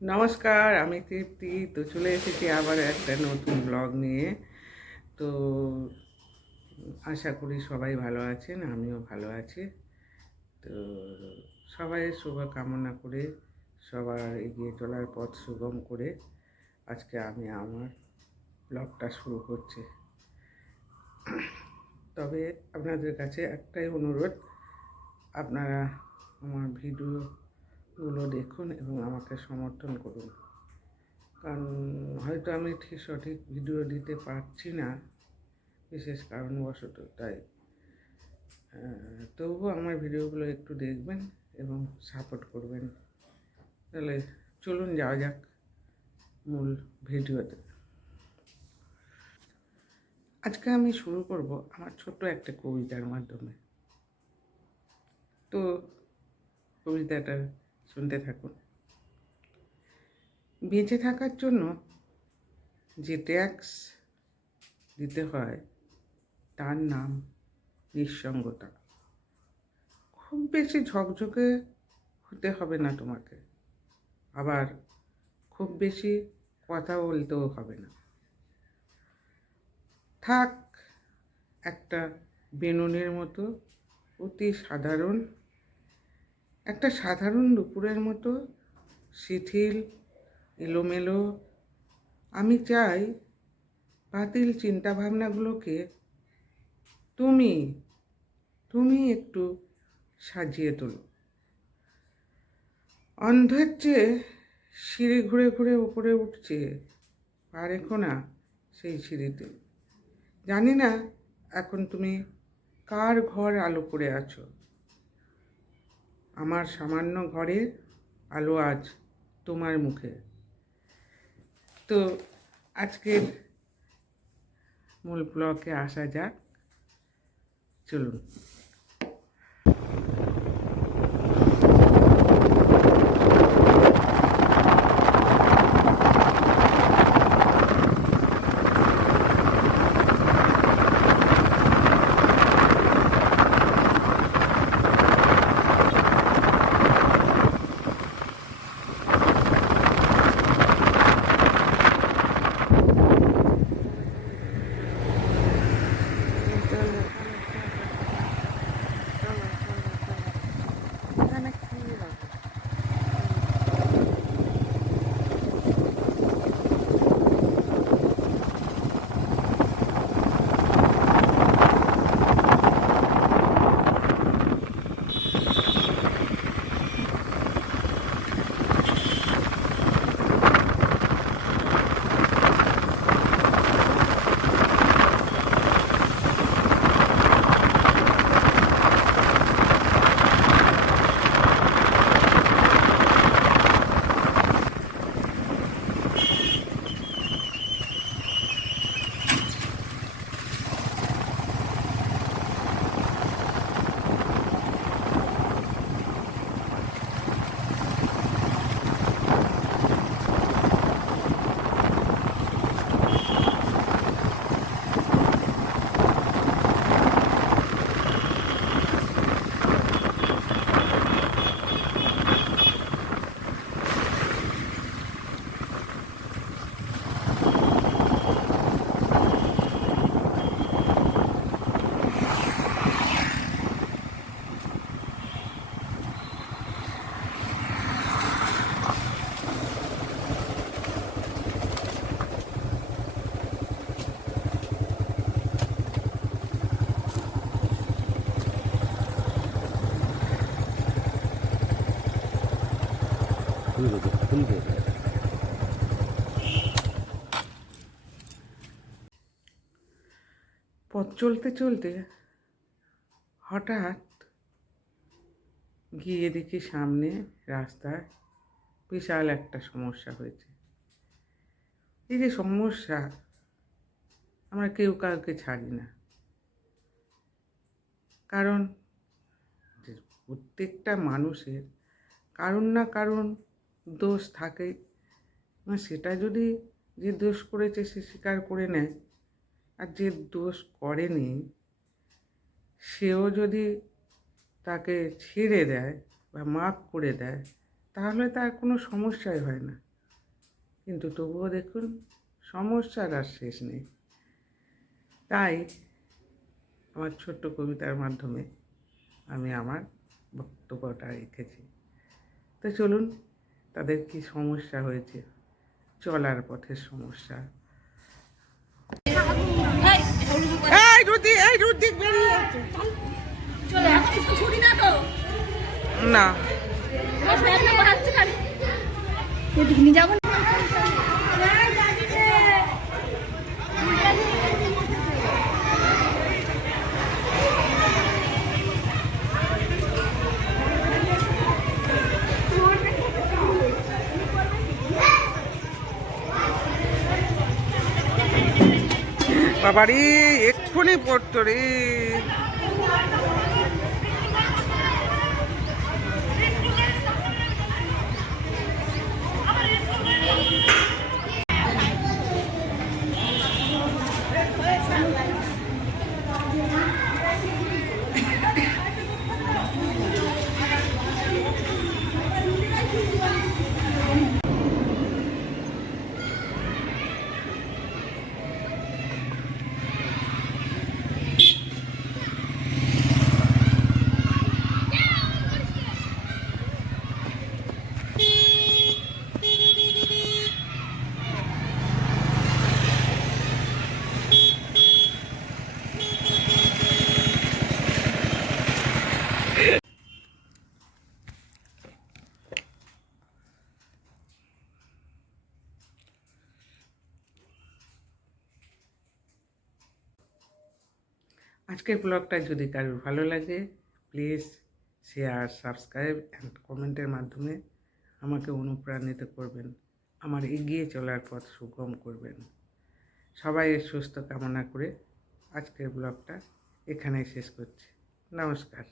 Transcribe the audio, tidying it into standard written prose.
নমস্কার, আমি তৃপ্তি। তো চলে এসেছি আবার একটা নতুন ব্লগ নিয়ে। তো আশা করি সবাই ভালো আছেন, আমিও ভালো আছি। তো সবাই শুভ কামনা করে, সবার এগিয়ে চলার পথ সুগম করে আজকে আমি আমার ব্লগটা শুরু করছি। তবে আপনাদের কাছে একটাই অনুরোধ, আপনারা আমার ভিডিওগুলো দেখুন এবং আমাকে সমর্থন করুন। কারণ হয়তো আমি সঠিক ভিডিও দিতে পারছি না বিশেষ কারণবশত, তাই তবুও আমার ভিডিওগুলো একটু দেখবেন এবং সাপোর্ট করবেন। তাহলে চলুন যাওয়া যাক মূল ভিডিওতে। আজকে আমি শুরু করব আমার ছোট্ট একটা কবিতার মাধ্যমে। তো কবিতাটা শুনতে থাকুন। বেঁচে থাকার জন্য যে ট্যাক্স দিতে হয় তার নাম নিঃসঙ্গতা। খুব বেশি ঝকঝকে হতে হবে না তোমাকে, আবার খুব বেশি কথা বলতেও হবে না। থাক একটা বেনুনের মতো, অতি সাধারণ, একটা সাধারণ দুপুরের মতো শিথিল, এলোমেলো। আমি চাই বাতিল চিন্তাভাবনাগুলোকে তুমি তুমি একটু সাজিয়ে তোলো। অন্ধের চেয়ে সিঁড়ি ঘুরে ঘুরে উপরে উঠছে, পা রেখো না সেই সিঁড়িতে। জানি না এখন তুমি কার ঘর আলো করে আছো। আমার সামান্য ঘরে আলো আজ তোমার মুখে। তো আজকের মূল ব্লকে আসা যাক, চলুন। পথ চলতে চলতে হঠাৎ গিয়ে দেখি সামনে রাস্তায় বিশাল একটা সমস্যা হয়েছে। এই যে সমস্যা, আমরা কেউ কাউকে ছাড়ি না, কারণ প্রত্যেকটা মানুষের কারণ না কারণ দোষ থাকে। সেটা যদি যে দোষ করেছে সে স্বীকার করে নেয়, আর যে দোষ করেনি সেও যদি তাকে ছেড়ে দেয় বা মাফ করে দেয়, তাহলে তার কোনো সমস্যাই হয় না। কিন্তু তবুও দেখুন সমস্যার আর শেষ নেই। তাই আমার ছোট্ট কবিতার মাধ্যমে আমি আমার বক্তব্যটা রেখেছি। তো চলুন, তাদের কি সমস্যা হয়েছে, চলার পথের সমস্যা। না বাবারে, এক্ষুনি পড়তো রে। আজকের ব্লগটা যদি কারোর ভালো লাগে, প্লিজ শেয়ার, সাবস্ক্রাইব অ্যান্ড কমেন্টের মাধ্যমে আমাকে অনুপ্রাণিত করবেন, আমার এগিয়ে চলার পথ সুগম করবেন। সবাই সুস্থ কামনা করে আজকের ব্লগটা এখানেই শেষ করছি। নমস্কার।